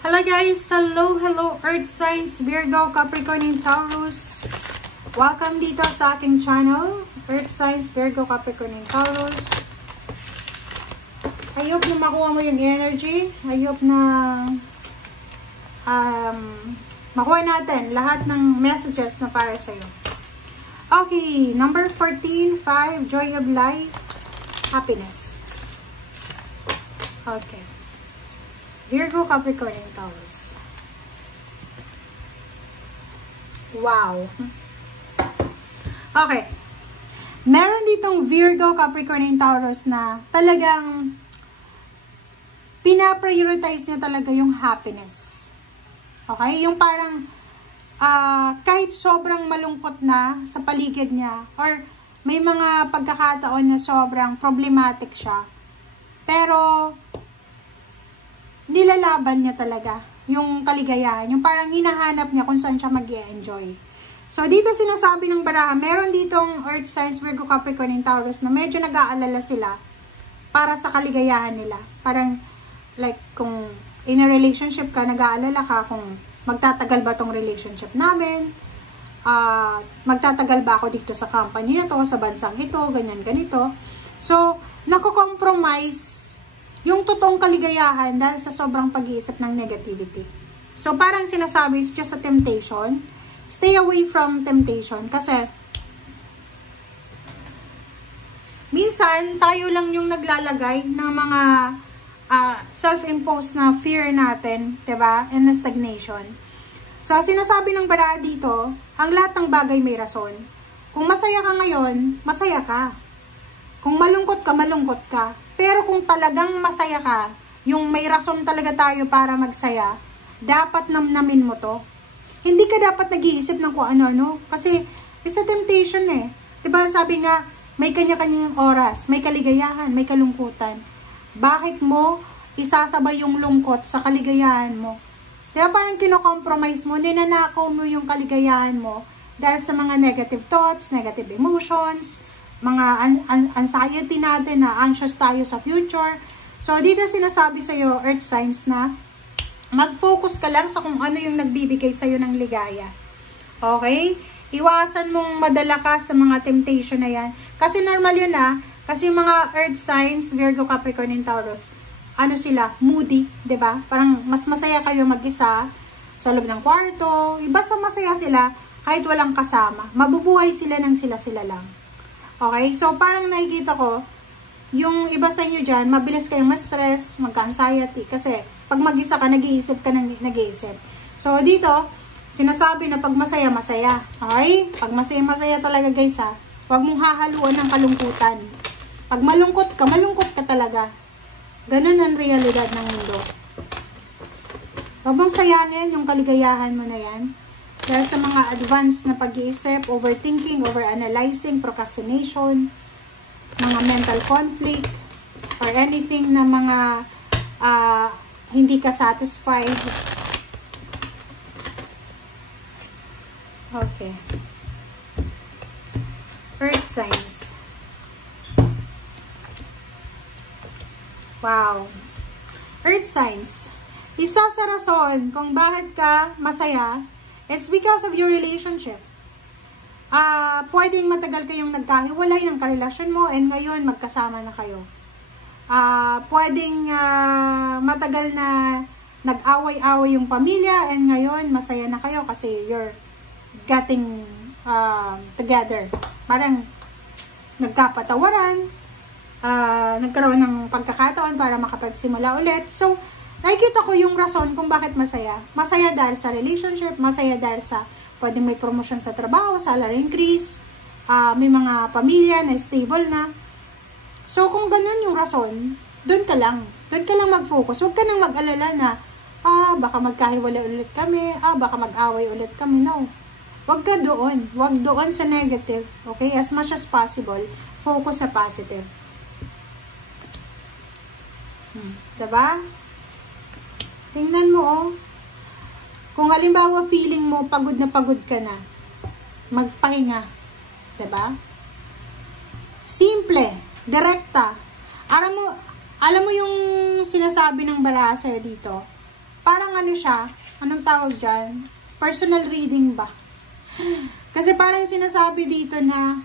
Hello guys! Hello Earth Signs, Virgo, Capricorn, and Taurus. Welcome dito sa aking channel, Earth Signs, Virgo, Capricorn, and Taurus. I hope na makuha mo yung energy. I hope na makuha natin lahat ng messages na para sa'yo. Okay, number 14, 5, joy of life, happiness. Okay. Virgo, Capricorn, and Taurus. Wow. Okay. Meron ditong Virgo, Capricorn, and Taurus na talagang pinaprioritize niya talaga yung happiness. Okay? Yung parang kahit sobrang malungkot na sa paligid niya or may mga pagkakataon na sobrang problematic siya. Pero nilalaban niya talaga yung kaligayahan. Yung parang hinahanap niya kung saan siya mag-i-enjoy. So, dito sinasabi ng baraha, meron ditong Earth Signs, Virgo, Capricorn, and Taurus na medyo nag-aalala sila para sa kaligayahan nila. Parang, like, kung in a relationship ka, nag-aalala ka kung magtatagal ba tong relationship namin, magtatagal ba ako dito sa company na to, sa bansang ito, ganyan, ganito. So, nako-compromise yung totoong kaligayahan dahil sa sobrang pag-iisip ng negativity. So, parang sinasabi, it's just a temptation. Stay away from temptation. Kasi, minsan, tayo lang yung naglalagay ng mga self-imposed na fear natin, diba? And na stagnation. So, sinasabi ng baraha dito, ang lahat ng bagay may rason. Kung masaya ka ngayon, masaya ka. Kung malungkot ka, malungkot ka. Pero kung talagang masaya ka, yung may rason talaga tayo para magsaya, dapat namnamin mo to. Hindi ka dapat nag-iisip ng kung ano-ano. Kasi, it's a temptation eh. Diba sabi nga, may kanya-kanyang oras, may kaligayahan, may kalungkutan. Bakit mo isasabay yung lungkot sa kaligayahan mo? Diba parang kino-compromise mo, ninanakaw mo yung kaligayahan mo dahil sa mga negative thoughts, negative emotions, mga anxiety natin na anxious tayo sa future. So, dito sinasabi sa'yo, Earth Signs, na mag-focus ka lang sa kung ano yung nagbibigay sa'yo ng ligaya. Okay? Iwasan mong madala ka sa mga temptation na yan. Kasi normal yun kasi yung mga Earth Signs, Virgo, Capricorn, and Taurus, ano sila? Moody, diba? Parang mas masaya kayo mag-isa sa loob ng kwarto. Basta masaya sila kahit walang kasama. Mabubuhay sila ng sila-sila lang. Okay? So, parang nakikita ko, yung iba sa inyo dyan, mabilis kayong ma-stress, magka-anxiety. Kasi, pag mag-isa ka, nag-iisip ka ng nag-iisip. So, dito, sinasabi na pag masaya, masaya. Okay? Pag masaya, masaya talaga guys huwag mong hahaluan ng kalungkutan. Pag malungkot ka talaga. Ganun ang realidad ng mundo. Huwag mong sayangin yung kaligayahan mo na yan. Dahil sa mga advanced na pag-iisip, overthinking, overanalyzing, procrastination, mga mental conflict, or anything na mga hindi ka satisfied. Okay. Earth Signs. Wow. Earth Signs. Isa sa rason kung bakit ka masaya, it's because of your relationship. Pwedeng matagal kayong nagkahiwalay ng karelasyon mo and ngayon magkasama na kayo. Pwedeng matagal na nag-away-away yung pamilya and ngayon masaya na kayo kasi you're getting together. Parang nagkapatawaran, nagkaroon ng pagkakataon para makapagsimula ulit. So, nakikita ko yung rason kung bakit masaya. Masaya dahil sa relationship, masaya dahil sa pwedeng may promotion sa trabaho, salary increase, may mga pamilya na stable na. So, kung ganun yung rason, doon ka lang mag-focus. Huwag ka nang mag-alala na, baka magkahiwalay ulit kami, baka mag-away ulit kami. No. Huwag ka doon. Huwag doon sa negative. Okay? As much as possible, focus sa positive. Diba? Tingnan mo, kung halimbawa feeling mo pagod na pagod ka na, magpahinga. Diba? Simple, direkta. Alam mo yung sinasabi ng baraha sa'yo dito, parang ano siya, anong tawag dyan? Personal reading ba? Kasi parang sinasabi dito na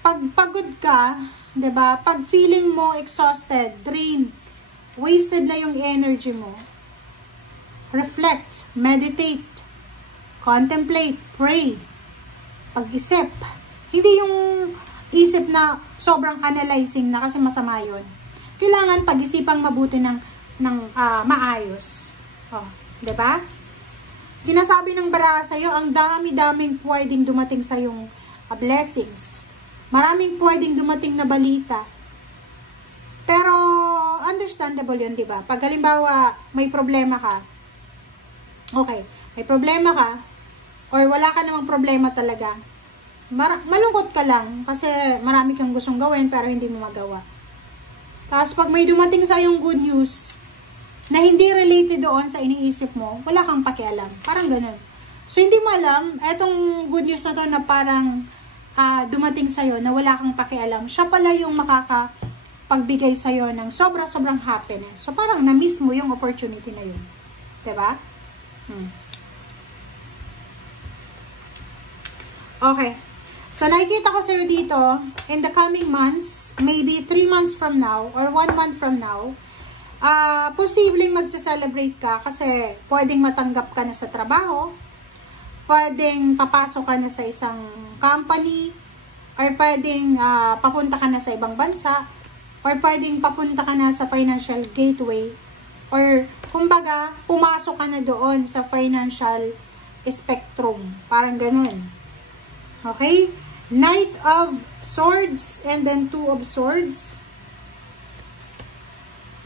pag pagod ka, 'di ba? Pag feeling mo exhausted, drained, wasted na yung energy mo. Reflect, meditate, contemplate, pray, pag-isip. Hindi yung isip na sobrang analyzing na kasi masama yun. Kailangan pag-isipang mabuti ng maayos. Oh, 'di ba? Sinasabi ng baraha sa'yo, ang dami-daming pwedeng dumating sa yung blessings. Maraming pwedeng dumating na balita. Pero, understandable yun, diba? Pag halimbawa, may problema ka, okay, may problema ka, or wala ka namang problema talaga, malungkot ka lang, kasi marami kang gustong gawin, pero hindi mo magawa. Tapos, pag may dumating sa yung good news, na hindi related doon sa iniisip mo, wala kang pakialam. Parang ganun. So, hindi mo alam, etong good news na to na parang dumating sa'yo na wala kang pakialam, siya pala yung makakapagbigay sa'yo ng sobrang happiness. So, parang na-miss mo yung opportunity na yun. Diba? Okay. So, nakikita ko sa'yo dito, in the coming months, maybe 3 months from now, or 1 month from now, posibleng magse-celebrate ka kasi pwedeng matanggap ka na sa trabaho, pwedeng papasok ka na sa isang company, or pwedeng papunta ka na sa ibang bansa, or pwedeng papunta ka na sa financial gateway, or kumbaga, pumasok ka na doon sa financial spectrum. Parang ganun. Okay? Knight of Swords and then Two of Swords.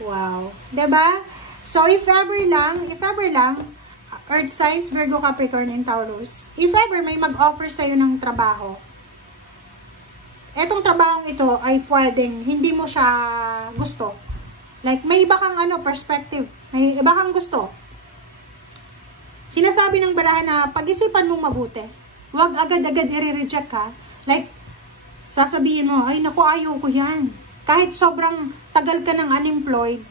Wow. Diba? So, if ever lang, Earth signs, Virgo, Capricorn, and Taurus, if ever may mag-offer sa'yo ng trabaho, etong trabahong ito ay pwedeng hindi mo siya gusto. Like, may iba kang perspective. May iba kang gusto. Sinasabi ng baraha na pag-isipan mong mabuti. Huwag agad-agad i-reject ka. Like, sasabihin mo, ay naku, ayoko yan. Kahit sobrang tagal ka ng unemployed,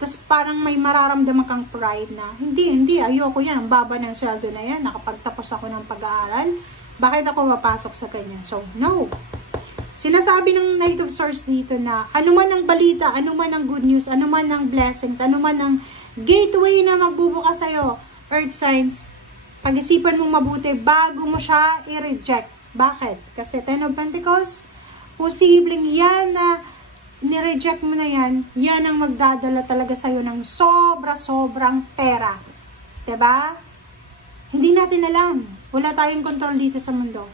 tapos parang may mararamdaman kang pride na, hindi, ayoko yan, ang baba ng sweldo na yan, nakapagtapos ako ng pag-aaral, bakit ako mapasok sa kanya? So, no. Sinasabi ng Knight of Swords dito na, anuman ang balita, anuman ang good news, anuman ang blessings, anuman ang gateway na magbubukas sa'yo, Earth signs, pag-isipan mong mabuti bago mo siya i-reject. Bakit? Kasi Ten of Pentacles, posibleng yan na ni-reject mo na yan ang magdadala talaga sa'yo ng sobrang pera. Diba? Hindi natin alam. Wala tayong control dito sa mundo.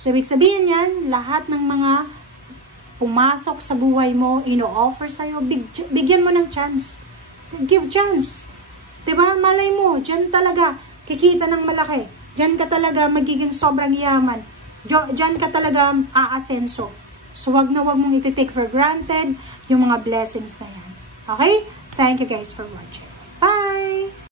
So, ibig sabihin yan, lahat ng mga pumasok sa buhay mo, ino-offer sa'yo, bigyan mo ng chance. Give chance. Diba? Malay mo, dyan talaga, kikita ng malaki. Dyan ka talaga magiging sobrang yaman. Dyan ka talaga aasenso. So, wag na wag mong iti-take for granted yung mga blessings na yan. Okay? Thank you guys for watching.